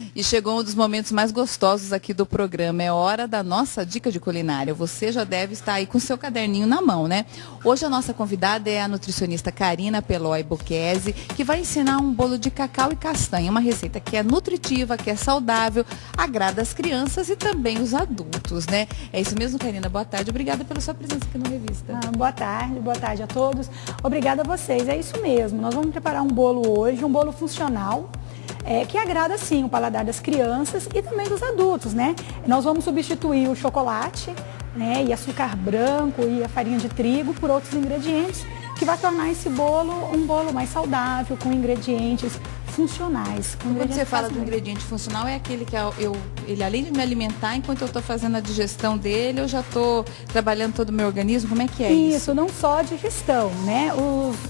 E chegou um dos momentos mais gostosos aqui do programa. É hora da nossa dica de culinária. Você já deve estar aí com o seu caderninho na mão, né? Hoje a nossa convidada é a nutricionista Karina Pelói Boquese, que vai ensinar um bolo de cacau e castanha. Uma receita que é nutritiva, que é saudável, agrada as crianças e também os adultos, né? É isso mesmo, Karina. Boa tarde. Obrigada pela sua presença aqui no Revista. Boa tarde a todos. Obrigada a vocês. É isso mesmo. Nós vamos preparar um bolo hoje, um bolo funcional. Que agrada, sim, o paladar das crianças e também dos adultos, né? Nós vamos substituir o chocolate, né, e açúcar branco e a farinha de trigo por outros ingredientes, que vai tornar esse bolo um bolo mais saudável, com ingredientes funcionais. Quando você fala do ingrediente funcional, é aquele que ele, além de me alimentar, enquanto eu estou fazendo a digestão dele, eu já estou trabalhando todo o meu organismo? Como é que é isso? Isso, não só a digestão, né?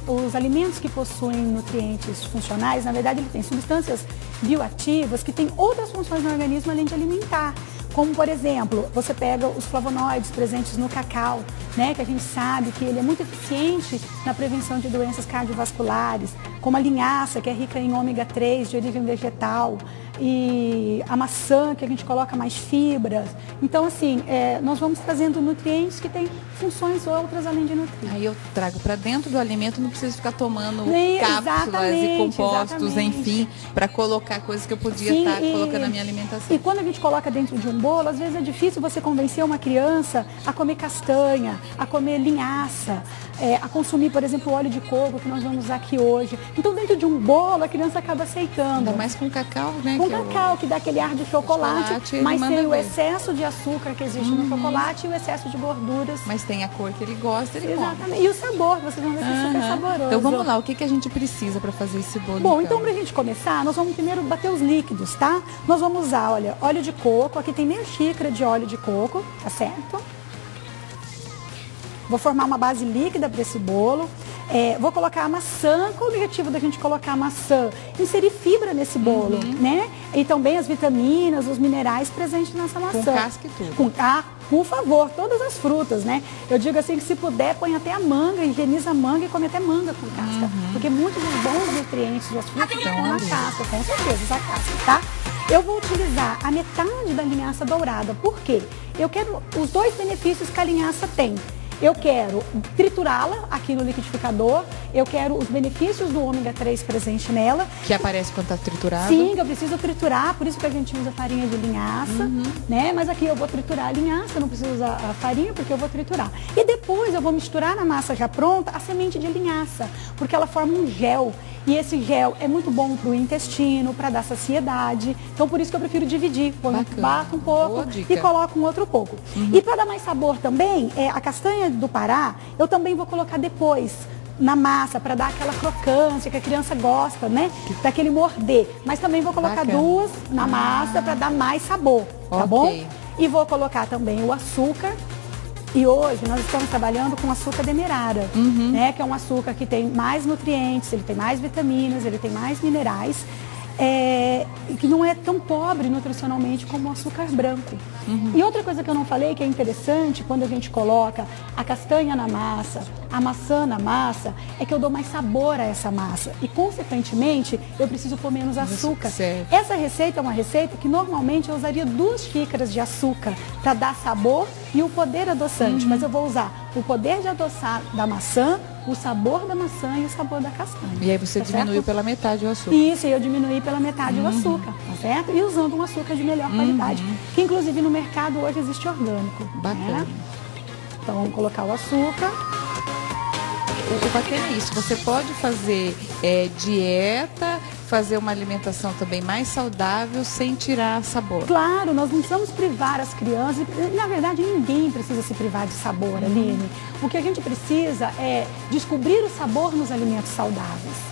Os alimentos que possuem nutrientes funcionais, na verdade, ele tem substâncias bioativas que têm outras funções no organismo além de alimentar. Como, por exemplo, você pega os flavonoides presentes no cacau, né, que a gente sabe que ele é muito eficiente na prevenção de doenças cardiovasculares, como a linhaça, que é rica em ômega 3, de origem vegetal, e a maçã, que a gente coloca mais fibras. Então, assim, nós vamos trazendo nutrientes que têm funções outras além de nutrir. Aí eu trago para dentro do alimento, não preciso ficar tomando cápsulas e compostos, enfim, para colocar coisas que eu podia estar colocando na minha alimentação. E quando a gente coloca dentro de um bolo, às vezes é difícil você convencer uma criança a comer castanha, a comer linhaça, a consumir, por exemplo, o óleo de coco, que nós vamos usar aqui hoje. Então, dentro de um bolo, a criança acaba aceitando. Ainda mais com cacau, né? Com cacau, que dá aquele ar de chocolate, mas tem o excesso de açúcar que existe no chocolate e o excesso de gorduras. Mas tem a cor que ele gosta, ele Exatamente. come. E o sabor, vocês vão ver que é super saboroso. Então vamos lá, o que a gente precisa para fazer esse bolo? Bom, então pra gente começar, nós vamos primeiro bater os líquidos, tá? Nós vamos usar, olha, óleo de coco, aqui tem meia xícara de óleo de coco, tá certo? Vou formar uma base líquida para esse bolo. Vou colocar a maçã. Qual o objetivo da gente colocar a maçã? Inserir fibra nesse bolo, né? E também as vitaminas, os minerais presentes nessa maçã. Com casca e tudo. Por favor, todas as frutas, né? Eu digo assim que se puder, põe até a manga, higieniza a manga e come até manga com casca. Porque muitos dos bons nutrientes das frutas estão na casca, com certeza, a casca, tá? Eu vou utilizar a metade da linhaça dourada. Por quê? Eu quero os dois benefícios que a linhaça tem. Eu quero triturá-la aqui no liquidificador, eu quero os benefícios do ômega 3 presente nela. Que aparece quando está triturado? Sim, eu preciso triturar, por isso que a gente usa farinha de linhaça, né? Mas aqui eu vou triturar a linhaça, não preciso usar a farinha porque eu vou triturar. E depois eu vou misturar na massa já pronta a semente de linhaça, porque ela forma um gel. E esse gel é muito bom para o intestino, para dar saciedade. Então, por isso que eu prefiro dividir. Bato um pouco e coloco um outro pouco. E para dar mais sabor também, a castanha do Pará, eu também vou colocar depois na massa, para dar aquela crocância que a criança gosta, né? Daquele morder. Mas também vou colocar duas na massa para dar mais sabor, tá bom? E vou colocar também o açúcar. E hoje nós estamos trabalhando com açúcar demerara, né? Que é um açúcar que tem mais nutrientes, ele tem mais vitaminas, ele tem mais minerais, e que não é tão pobre nutricionalmente como o açúcar branco. E outra coisa que eu não falei, que é interessante, quando a gente coloca a castanha na massa, a maçã na massa, é que eu dou mais sabor a essa massa. E, consequentemente, eu preciso pôr menos açúcar. Essa receita é uma receita que, normalmente, eu usaria 2 xícaras de açúcar para dar sabor e o poder adoçante. Mas eu vou usar o poder de adoçar da maçã, o sabor da maçã e o sabor da castanha. E aí você diminuiu pela metade o açúcar. Isso, e eu diminuí pela metade o açúcar, tá certo? E usando um açúcar de melhor qualidade, que inclusive no mercado hoje existe orgânico. Bacana. Né? Então vamos colocar o açúcar. O bacana é isso, você pode fazer dieta, fazer uma alimentação também mais saudável sem tirar sabor. Claro, nós não precisamos privar as crianças, na verdade ninguém precisa se privar de sabor, Aline. O que a gente precisa é descobrir o sabor nos alimentos saudáveis.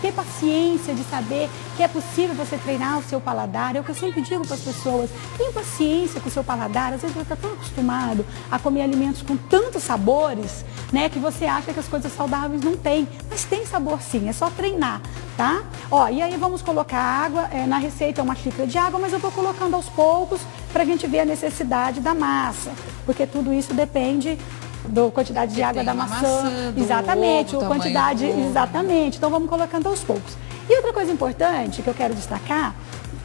Ter paciência de saber que é possível você treinar o seu paladar. É o que eu sempre digo para as pessoas, tenha paciência com o seu paladar. Às vezes você está tão acostumado a comer alimentos com tantos sabores, né, que você acha que as coisas saudáveis não têm. Mas tem sabor sim, é só treinar, tá? E aí vamos colocar água, na receita é 1 xícara de água, mas eu vou colocando aos poucos para a gente ver a necessidade da massa, porque tudo isso depende da quantidade de água da maçã, exatamente, ovo, quantidade, exatamente. Então vamos colocando aos poucos. E outra coisa importante que eu quero destacar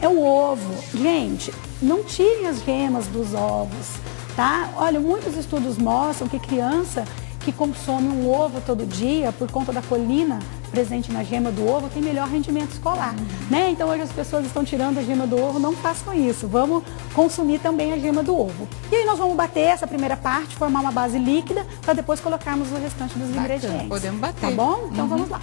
é o ovo. Gente, não tirem as gemas dos ovos, tá? Olha, muitos estudos mostram que criança que consome um ovo todo dia, por conta da colina presente na gema do ovo, tem melhor rendimento escolar, né? Então hoje as pessoas estão tirando a gema do ovo, não façam isso. Vamos consumir também a gema do ovo. E aí nós vamos bater essa primeira parte, formar uma base líquida, para depois colocarmos o restante dos ingredientes. Podemos bater. Tá bom? Então vamos lá.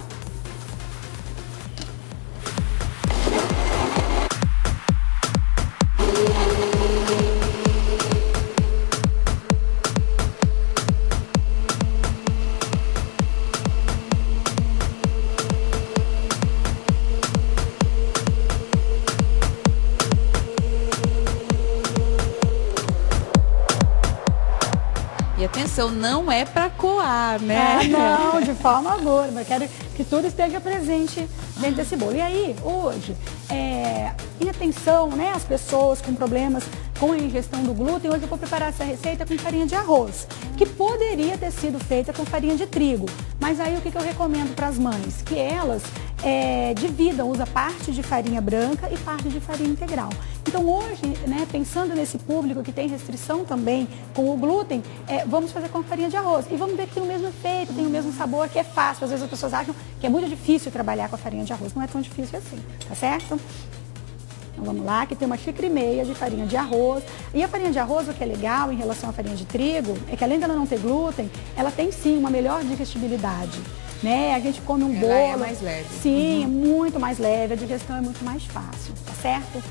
E atenção, não é para coar, né? Ah, não, de forma alguma. Eu quero que tudo esteja presente dentro desse bolo. E aí, hoje, em atenção, né, às pessoas com problemas com a ingestão do glúten, hoje eu vou preparar essa receita com farinha de arroz, que poderia ter sido feita com farinha de trigo. Mas aí o que eu recomendo para as mães? Que elas dividam, usa parte de farinha branca e parte de farinha integral. Então hoje, né, pensando nesse público que tem restrição também com o glúten, vamos fazer com farinha de arroz. E vamos ver que tem o mesmo efeito, tem o mesmo sabor, que é fácil. Às vezes as pessoas acham que é muito difícil trabalhar com a farinha de arroz. Não é tão difícil assim, tá certo? Então vamos lá, que tem 1,5 xícaras de farinha de arroz. E a farinha de arroz, o que é legal em relação à farinha de trigo, é que além dela não ter glúten, ela tem sim uma melhor digestibilidade. Né? A gente come um bolo. Ela é mais leve. Sim, é muito mais leve, a digestão é muito mais fácil, tá certo?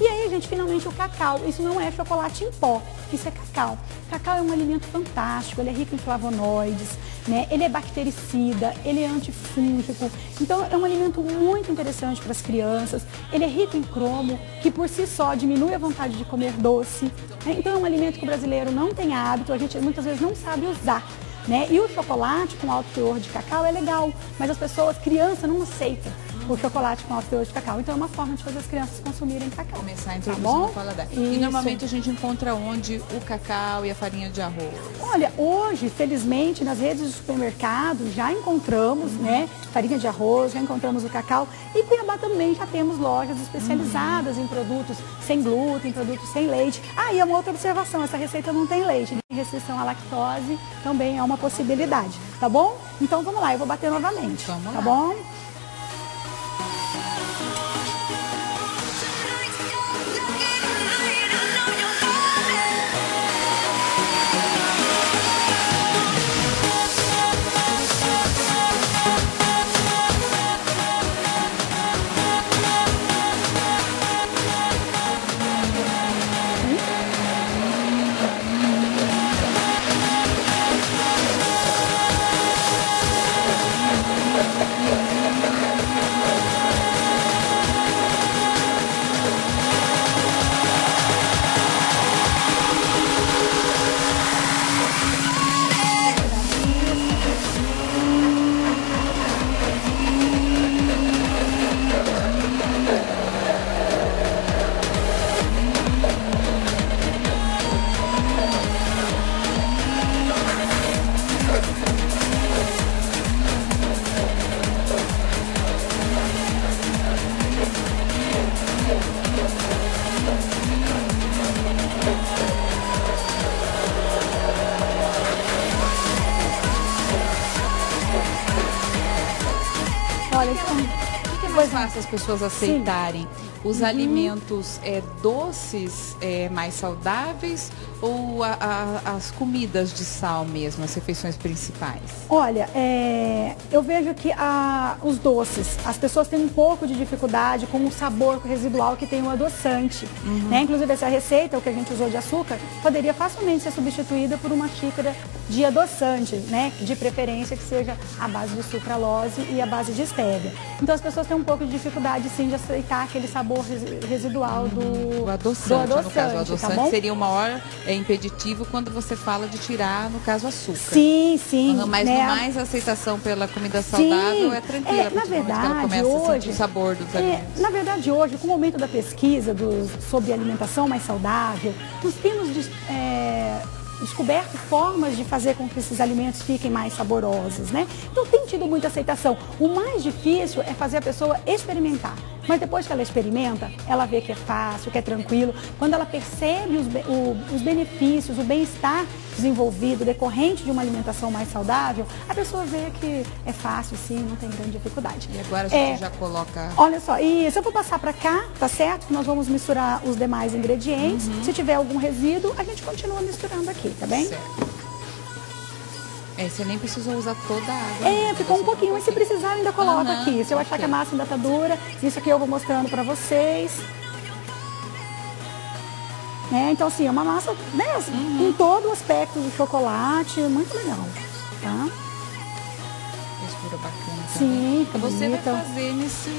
E aí, gente, finalmente o cacau. Isso não é chocolate em pó, isso é cacau. Cacau é um alimento fantástico, ele é rico em flavonoides, né? Ele é bactericida, ele é antifúngico. Então, é um alimento muito interessante para as crianças. Ele é rico em cromo, que por si só diminui a vontade de comer doce. Né? Então, é um alimento que o brasileiro não tem hábito, a gente muitas vezes não sabe usar. Né? E o chocolate com alto teor de cacau é legal, mas as pessoas, criança, não aceita o chocolate com alto teor de cacau. Então é uma forma de fazer as crianças consumirem cacau. Começar a introduzir no paladar. E normalmente a gente encontra onde o cacau e a farinha de arroz? Olha, hoje, felizmente, nas redes de supermercado já encontramos, né, farinha de arroz, já encontramos o cacau. E em Cuiabá também já temos lojas especializadas em produtos sem glúten, produtos sem leite. Ah, e uma outra observação, essa receita não tem leite. Restrição à lactose também é uma possibilidade, tá bom? Então vamos lá, eu vou bater novamente, tá bom? Olha, o que é mais fácil as pessoas aceitarem? Os alimentos doces mais saudáveis ou as comidas de sal mesmo, as refeições principais? Olha, eu vejo que os doces, as pessoas têm um pouco de dificuldade com o sabor residual que tem o adoçante. Né? Inclusive essa receita, o que a gente usou de açúcar, poderia facilmente ser substituída por 1 xícara de adoçante, né? De preferência que seja a base de sucralose e a base de estévia. Então as pessoas têm um pouco de dificuldade sim de aceitar aquele sabor residual do adoçante. No caso, o adoçante tá seria o maior impeditivo quando você fala de tirar, no caso, açúcar. Sim, sim. Mas né? no mais, a aceitação pela comida saudável é tranquila, na verdade, ela começa hoje, a sentir o sabor dos alimentos. Na verdade, hoje, com o aumento da pesquisa sobre alimentação mais saudável, nós temos descoberto formas de fazer com que esses alimentos fiquem mais saborosos, né? Então tem tido muita aceitação. O mais difícil é fazer a pessoa experimentar. Mas depois que ela experimenta, ela vê que é fácil, que é tranquilo. Quando ela percebe os benefícios, o bem-estar desenvolvido decorrente de uma alimentação mais saudável, a pessoa vê que é fácil, sim, não tem grande dificuldade. E agora a gente já coloca... Olha só, isso eu vou passar para cá, tá certo? Nós vamos misturar os demais ingredientes. Se tiver algum resíduo, a gente continua misturando aqui, tá bem? Certo. Você nem precisou usar toda a água. Ficou um pouquinho, mas se precisar ainda coloca aqui. Se eu achar que a massa ainda tá dura, isso aqui eu vou mostrando para vocês. Então assim, é uma massa, né, com todo o aspecto do chocolate, muito legal, tá? Textura bacana. Sim, fica você bonita. vai fazer nesse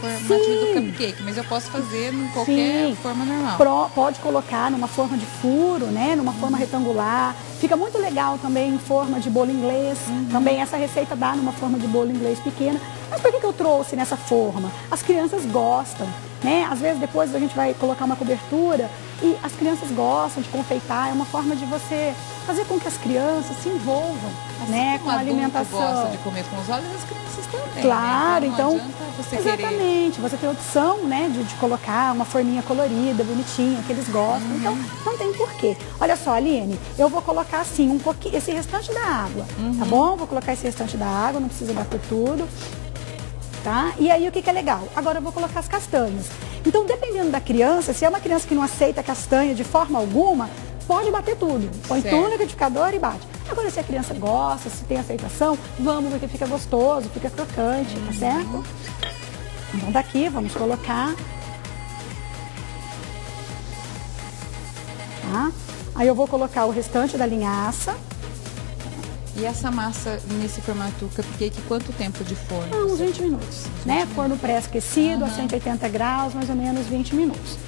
formatinho do cupcake, mas eu posso fazer em qualquer forma normal. Pode colocar numa forma de furo, né, numa forma retangular. Fica muito legal também em forma de bolo inglês. Também essa receita dá numa forma de bolo inglês pequena. Mas por que eu trouxe nessa forma? As crianças gostam, né? Às vezes depois a gente vai colocar uma cobertura e as crianças gostam de confeitar. É uma forma de você fazer com que as crianças se envolvam, né, com a alimentação. Gosta de comer com os olhos, as crianças também. Claro, né? então você exatamente. Você tem a opção, né, de colocar uma forminha colorida, bonitinha, que eles gostam. Então não tem porquê. Olha só, Aline, eu vou colocar assim um pouquinho, esse restante da água, tá bom? Vou colocar esse restante da água, não precisa bater tudo. Tá? E aí o que é legal? Agora eu vou colocar as castanhas. Então, dependendo da criança, se é uma criança que não aceita castanha de forma alguma, pode bater tudo. Põe tudo no liquidificador e bate. Agora, se a criança gosta, se tem aceitação, vamos, porque fica gostoso, fica crocante, tá certo? Então, daqui, vamos colocar. Tá? Aí eu vou colocar o restante da linhaça. E essa massa nesse formato cupcake, quanto tempo de forno? Uns 20 minutos, né? Forno pré-aquecido a 180 graus, mais ou menos 20 minutos.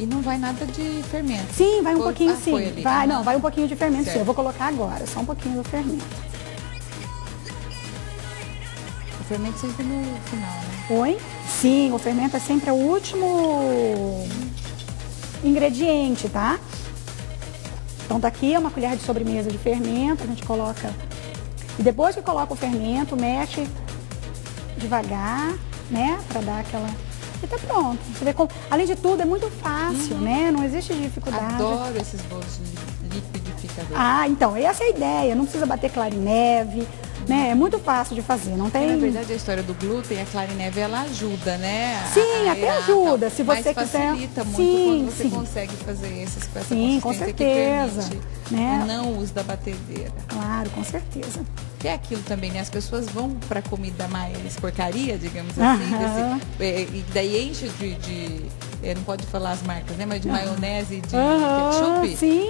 E não vai nada de fermento? Sim, vai um pouquinho sim. Ali, vai, não, vai um pouquinho de fermento sim. Eu vou colocar agora, só um pouquinho do fermento. O fermento sempre no final, né? Oi? Sim, o fermento é sempre o último ingrediente, tá? Então, daqui é uma colher de sobremesa de fermento, a gente coloca... E depois que coloca o fermento, mexe devagar, né? Pra dar aquela... E tá pronto. Você vê como... Além de tudo, é muito fácil, né? Não existe dificuldade. Adoro esses bolos de liquidificador. Então, essa é a ideia. Não precisa bater clara em neve, né? É muito fácil de fazer, não tem... Na verdade, a história do glúten, a clara em neve, ela ajuda, né? Sim, até ajuda, se você mas quiser. Facilita muito quando você consegue fazer esses com essa consistência com certeza, que permite né? o não uso da batedeira. Claro, com certeza. Que é aquilo também, né? As pessoas vão para comida mais porcaria, digamos assim, e daí enche não pode falar as marcas, né? Mas de maionese e de ketchup. Sim.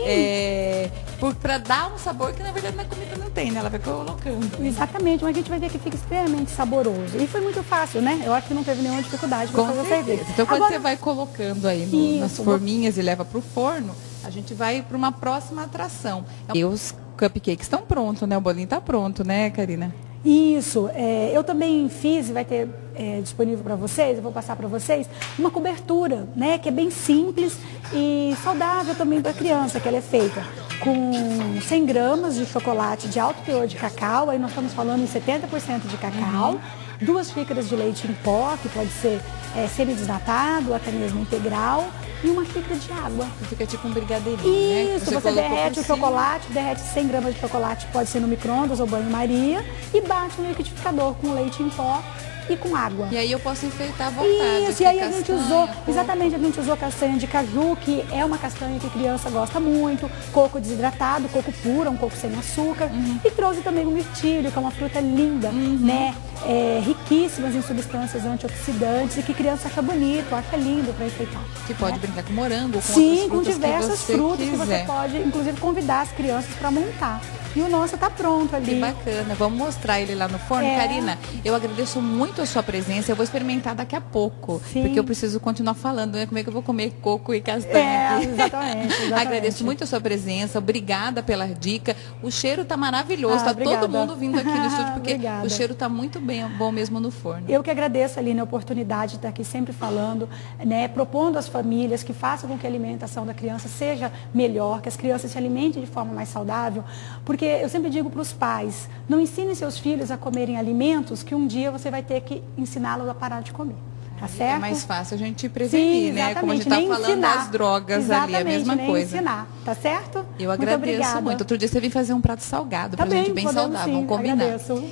Para dar um sabor que na verdade na comida não tem, né? Ela vai colocando. Exatamente, mas a gente vai ver que fica extremamente saboroso. E foi muito fácil, né? Eu acho que não teve nenhuma dificuldade para fazer essa receita. Então quando você vai colocando aí nas forminhas e leva para o forno, a gente vai para uma próxima atração. E os cupcakes estão prontos, né? O bolinho está pronto, né, Karina? Isso, eu também fiz, vai ter disponível para vocês, eu vou passar para vocês, uma cobertura, né, que é bem simples e saudável também para a criança, que ela é feita com 100 gramas de chocolate de alto teor de cacau, aí nós estamos falando em 70% de cacau, 2 xícaras de leite em pó, que pode ser semi-desnatado, até mesmo integral, e 1 xícara de água. Fica tipo um brigadeirinho, Isso, né? Você derrete o chocolate, derrete 100 gramas de chocolate, pode ser no micro-ondas ou banho-maria, e bate no liquidificador com leite em pó e com água. E aí eu posso enfeitar à vontade. Isso, e aí a gente usou, exatamente, a gente usou castanha de caju, que é uma castanha que criança gosta muito, coco desidratado, coco puro, um coco sem açúcar, e trouxe também o mirtilho, que é uma fruta linda, né? Riquíssimas em substâncias antioxidantes e que criança acha bonito, acha lindo para enfeitar. Que pode brincar com morango, com sim, outras com diversas frutas que você quiser. pode, inclusive, convidar as crianças para montar. E o nosso está pronto ali. Que bacana. Vamos mostrar ele lá no forno. Karina, eu agradeço muito muito a sua presença. Eu vou experimentar daqui a pouco, Sim. porque eu preciso continuar falando, né? Como é que eu vou comer coco e castanha aqui? Exatamente. Agradeço muito a sua presença, obrigada pela dica. O cheiro tá maravilhoso, tá obrigada. todo mundo vindo aqui no estúdio, porque Obrigada. o cheiro tá muito bom mesmo no forno. Eu que agradeço, Aline, a oportunidade de estar aqui sempre falando, né, propondo às famílias que façam com que a alimentação da criança seja melhor, que as crianças se alimentem de forma mais saudável, porque eu sempre digo para os pais, não ensinem seus filhos a comerem alimentos que um dia você vai ter que ensiná-los a parar de comer. Tá certo? É mais fácil a gente prevenir, Sim, né? Como a gente está falando ensinar. das drogas ali, é a mesma nem coisa. Ensinar, tá certo? Eu agradeço muito. Outro dia você vem fazer um prato salgado pra gente, bem saudável. Vamos combinar. Agradeço.